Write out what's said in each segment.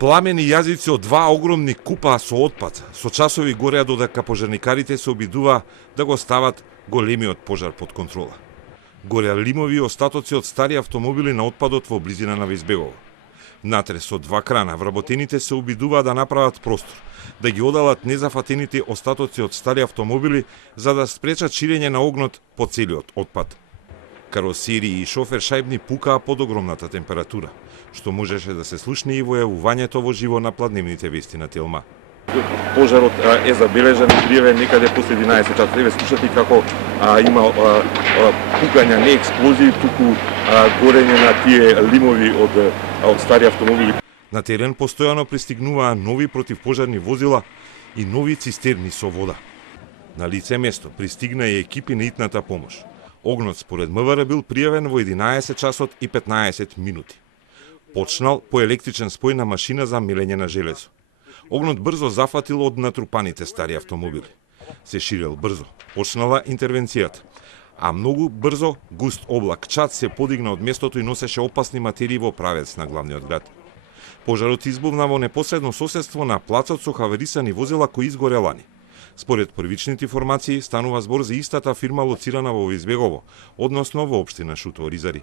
Пламени јазици од два огромни купа со отпад, со часови гореа додека пожарникарите се обидува да го стават големиот пожар под контрола. Гореа лимови остатоци од стари автомобили на отпадот во близина на Везбегово. Натре со два крана вработените се обидуваат да направат простор, да ги одалат незафатените остатоци од стари автомобили за да спречат ширење на огнот по целиот отпад. Каросери и шофер шајбни пукаа под огромната температура, што можеше да се слушне и во јавувањето во живо на пладневните вести на Телма. Пожарот е забележан и пријавен некаде после 11 часот. Еве слушате како има пукања, не експлозии, туку горење на тие лимови од стари автомобили. На терен постојано пристигнуваа нови противпожарни возила и нови цистерни со вода. На лице место пристигна и екипи на итната помош. Огнот според МВР бил пријавен во 11 часот и 15 минути. Почнал по електричен спој на машина за мелење на железо. Огнот брзо зафатил од натрупаните стари автомобили. Се ширел брзо, почнала интервенцијата. А многу брзо густ облак чад се подигна од местото и носеше опасни материи во правец на главниот град. Пожарот избувна во непосредно соседство на плацот со хаварисани возила кои изгорелани. Според првичните информации станува збор за истата фирма лоцирана во Везбегово, односно во општина Шуто Оризари.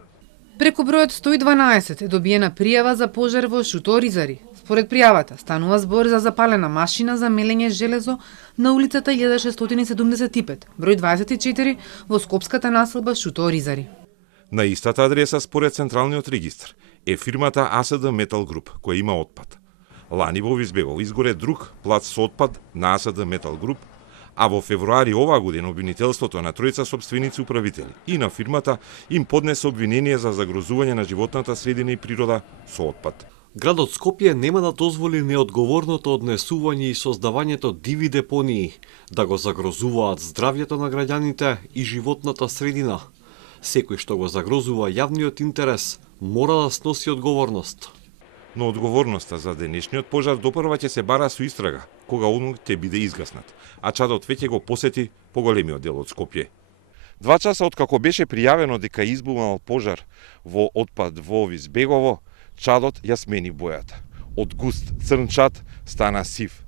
Преку бројот 112 е добиена пријава за пожар во Шуто Оризари. Според пријавата станува збор за запалена машина за мелење железо на улицата 1675, број 24 во скопската населба Шуто Оризари. На истата адреса според Централниот регистар е фирмата АСД Метал Груп, која има отпад. Лани во Везбегово изгоре друг плац со отпад на АСД Метал Груп, а во февруари оваа година обвинителството на тројца сопственици управители и на фирмата им поднесе обвинение за загрозување на животната средина и природа со отпад. Градот Скопје нема да дозволи неодговорното однесување и создавањето диви депонии, да го загрозуваат здравјето на граѓаните и животната средина. Секој што го загрозува јавниот интерес мора да сноси одговорност. Но одговорноста за денешниот пожар допрва ќе се бара со истрага, кога огнот ќе биде изгаснат, а чадот веќе го посети поголемиот дел од Скопје. 2 часа откако беше пријавено дека избувал пожар во отпад во Везбегово, чадот ја смени бојата. Од густ црн чад стана сив.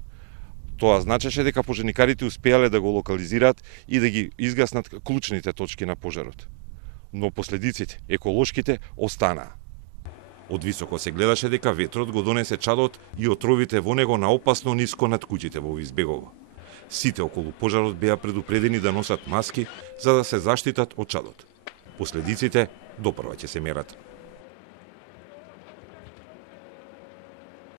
Тоа значеше дека пожарникарите успеале да го локализираат и да ги изгаснат клучните точки на пожарот. Но последиците, еколошките, останаа. Од високо се гледаше дека ветрот го донесе чадот и отровите во него на опасно ниско над куќите во Везбегово. Сите околу пожарот беа предупредени да носат маски за да се заштитат од чадот. Последиците допрва ќе се мерат.